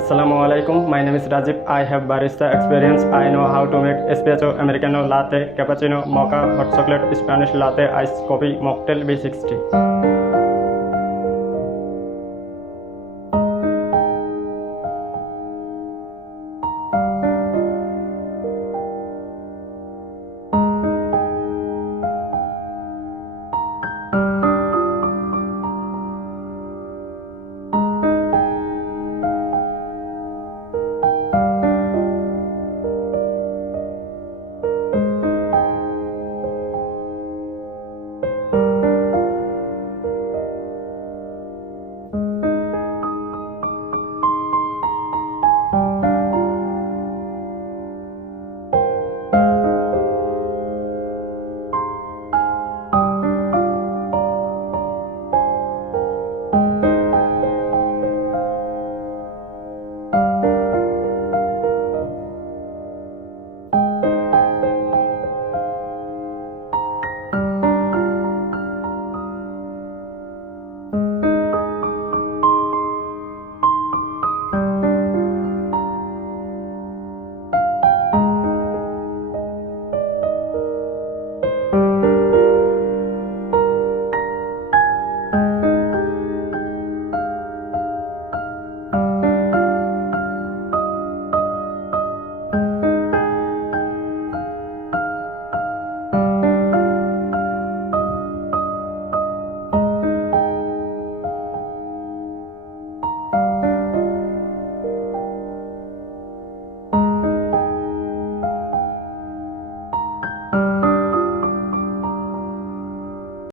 আসসালামু আলাইকুম my name is Rajib I have barista experience I know how to make স্পেচো Americano লাতে cappuccino মকা hot chocolate Spanish লাতে ice coffee mocktail B sixty